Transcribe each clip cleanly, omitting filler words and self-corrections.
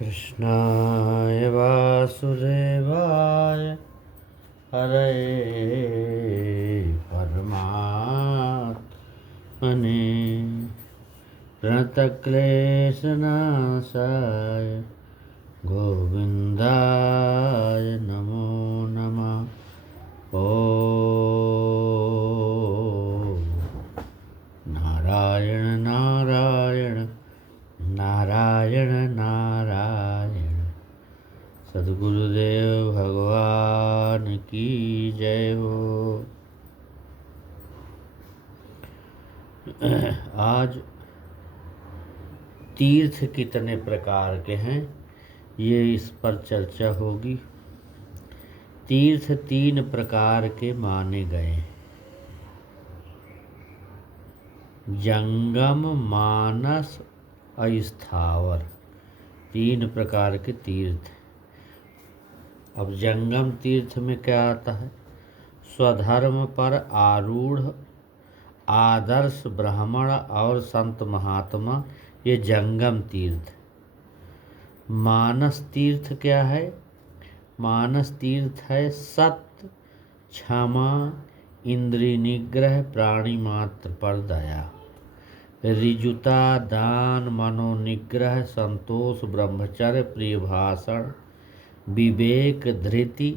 कृष्णाय वासुदेवाय हरये परमात्मने प्रणतक्लेशनाशाय गोविन्दाय नमो नमः। ॐ नारायण नारायण नारायण नारायण। सद्गुरुदेव भगवान की जय हो। आज तीर्थ कितने प्रकार के हैं ये इस पर चर्चा होगी। तीर्थ 3 प्रकार के माने गए: जंगम, मानस, अस्थावर। 3 प्रकार के तीर्थ। अब जंगम तीर्थ में क्या आता है? स्वधर्म पर आरूढ़ आदर्श ब्राह्मण और संत महात्मा, ये जंगम तीर्थ। मानस तीर्थ क्या है? मानस तीर्थ है सत्य, क्षमा, इंद्रिय निग्रह, प्राणी मात्र पर दया, ऋजुता, दान, मनोनिग्रह, संतोष, ब्रह्मचर्य, प्रिय भाषण, विवेक, धृति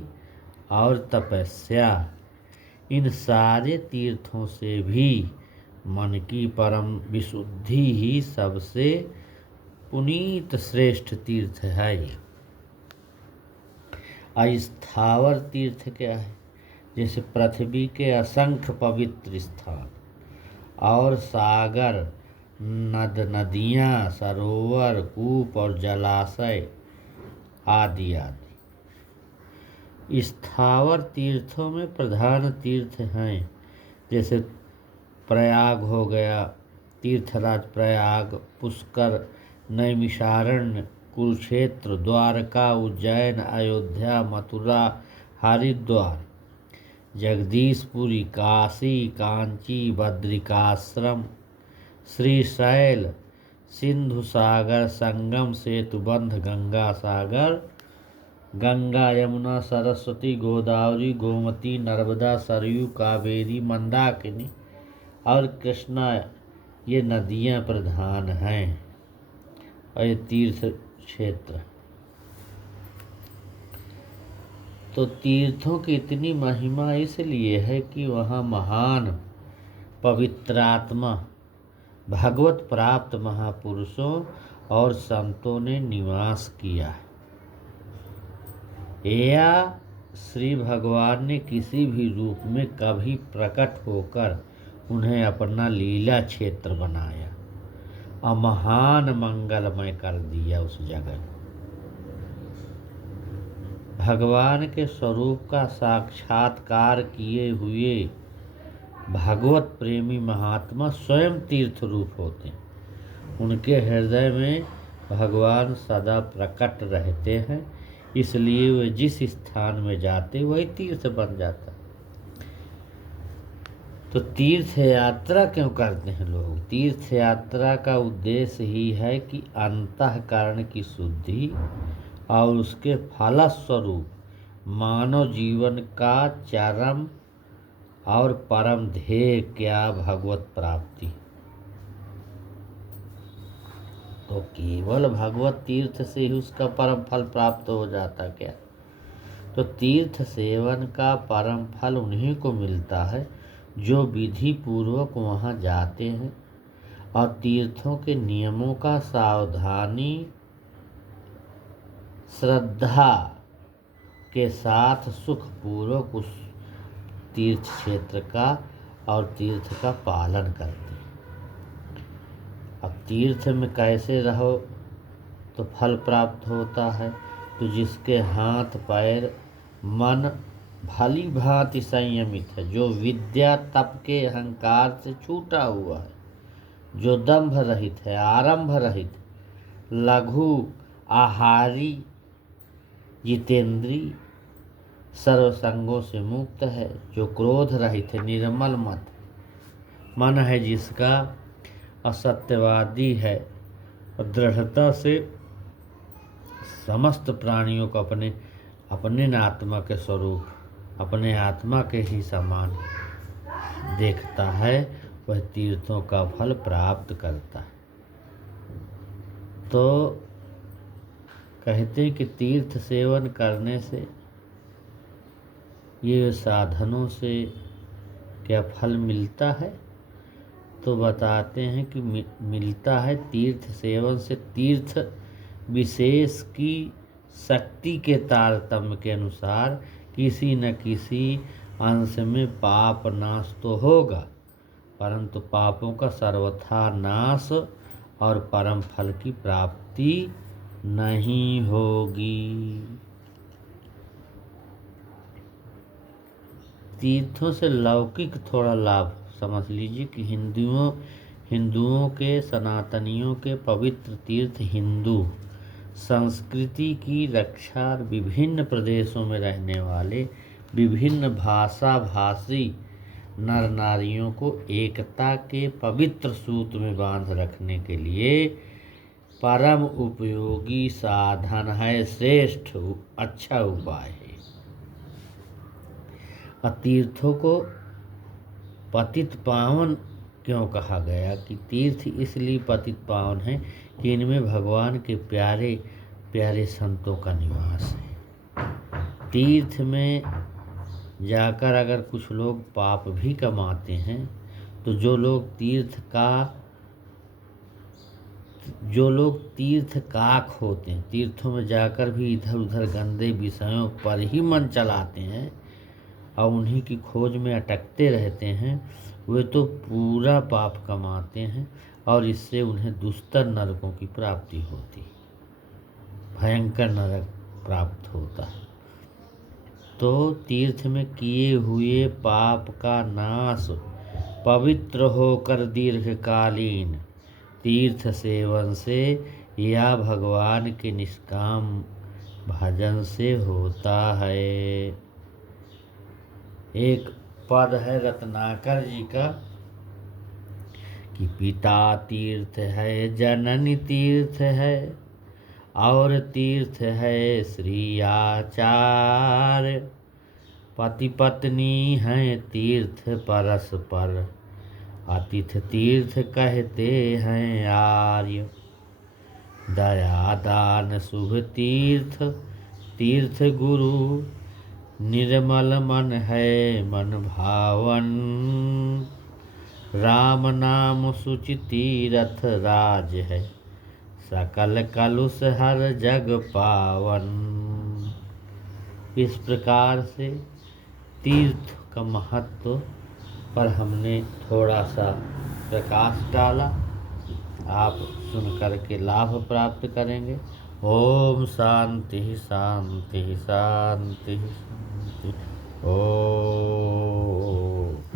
और तपस्या। इन सारे तीर्थों से भी मन की परम विशुद्धि ही सबसे पुनीत श्रेष्ठ तीर्थ है। अस्थावर तीर्थ क्या है? जैसे पृथ्वी के असंख्य पवित्र स्थान और सागर, नदियाँ, सरोवर, कूप और जलाशय आदि आदि। स्थावर तीर्थों में प्रधान तीर्थ हैं, जैसे प्रयाग हो गया, तीर्थराज प्रयाग, पुष्कर, नैमिषारण्य, कुरुक्षेत्र, द्वारका, उज्जैन, अयोध्या, मथुरा, हरिद्वार, जगदीशपुरी, काशी, कांची, बद्रिकाश्रम, श्रीशैल, सिंधु सागर, संगम, सेतुबंध, गंगा सागर, गंगा, यमुना, सरस्वती, गोदावरी, गोमती, नर्मदा, सरयू, कावेरी, मंदाकिनी और कृष्णा, ये नदियां प्रधान हैं और ये तीर्थ क्षेत्र। तो तीर्थों की इतनी महिमा इसलिए है कि वहाँ महान पवित्रात्मा, भगवत प्राप्त महापुरुषों और संतों ने निवास किया, या श्री भगवान ने किसी भी रूप में कभी प्रकट होकर उन्हें अपना लीला क्षेत्र बनाया और महान मंगलमय कर दिया उस जगह। भगवान के स्वरूप का साक्षात्कार किए हुए भगवत प्रेमी महात्मा स्वयं तीर्थ रूप होते हैं। उनके हृदय में भगवान सदा प्रकट रहते हैं, इसलिए वे जिस स्थान में जाते वही तीर्थ बन जाता। तो तीर्थ यात्रा क्यों करते हैं लोग? तीर्थ यात्रा का उद्देश्य ही है कि अंतःकरण की शुद्धि और उसके फलस्वरूप मानव जीवन का चरम और परम ध्येय क्या? भगवत प्राप्ति। तो केवल भगवत तीर्थ से ही उसका परम फल प्राप्त हो जाता क्या? तो तीर्थ सेवन का परम फल उन्हीं को मिलता है जो विधि पूर्वक वहाँ जाते हैं और तीर्थों के नियमों का सावधानी श्रद्धा के साथ सुखपूर्वक उस तीर्थ क्षेत्र का और तीर्थ का पालन करते हैं। अब तीर्थ में कैसे रहो तो फल प्राप्त होता है? तो जिसके हाथ पैर मन भली भांति संयमित है, जो विद्या तप के अहंकार से छूटा हुआ है, जो दंभ रहित है, आरंभ रहित, लघु आहारी, जितेंद्री, सर्वसंगों से मुक्त है, जो क्रोध रहित है, निर्मल मन है, जिसका असत्यवादी है और दृढ़ता से समस्त प्राणियों को अपने अपने आत्मा के स्वरूप, अपने आत्मा के ही समान देखता है, वह तीर्थों का फल प्राप्त करता है। तो कहते हैं कि तीर्थ सेवन करने से, ये साधनों से क्या फल मिलता है? तो बताते हैं कि मिलता है। तीर्थ सेवन से तीर्थ विशेष की शक्ति के तारतम्य के अनुसार किसी न किसी अंश में पाप नाश तो होगा, परंतु पापों का सर्वथा नाश और परम फल की प्राप्ति नहीं होगी। तीर्थों से लौकिक थोड़ा लाभ समझ लीजिए कि हिंदुओं के, सनातनियों के पवित्र तीर्थ हिंदू संस्कृति की रक्षा और विभिन्न प्रदेशों में रहने वाले विभिन्न भाषा भाषी नर नारियों को एकता के पवित्र सूत्र में बांध रखने के लिए परम उपयोगी साधन है, श्रेष्ठ अच्छा उपाय है। तीर्थों को पतित पावन क्यों कहा गया? कि तीर्थ इसलिए पतित पावन है कि इनमें भगवान के प्यारे प्यारे संतों का निवास है। तीर्थ में जाकर अगर कुछ लोग पाप भी कमाते हैं, तो जो लोग तीर्थ काक होते हैं, तीर्थों में जाकर भी इधर उधर गंदे विषयों पर ही मन चलाते हैं और उन्हीं की खोज में अटकते रहते हैं, वे तो पूरा पाप कमाते हैं और इससे उन्हें दुस्तर नरकों की प्राप्ति होती है, भयंकर नरक प्राप्त होता है। तो तीर्थ में किए हुए पाप का नाश पवित्र होकर दीर्घकालीन तीर्थ सेवन से या भगवान के निष्काम भजन से होता है। एक पद है रत्नाकर जी का कि पिता तीर्थ है, जननी तीर्थ है, और तीर्थ है श्री आचार्य, पति पत्नी है तीर्थ परस्पर, अतिथ तीर्थ कहते हैं आर्य, दया दान शुभ तीर्थ, तीर्थ गुरु, निर्मल मन है मन भावन, राम नाम सुचि तीरथ राज है, सकल कलुष हर जग पावन। इस प्रकार से तीर्थ का महत्व पर हमने थोड़ा सा प्रकाश डाला, आप सुन कर के लाभ प्राप्त करेंगे। ओम शांति शांति शांति शांति। ओम।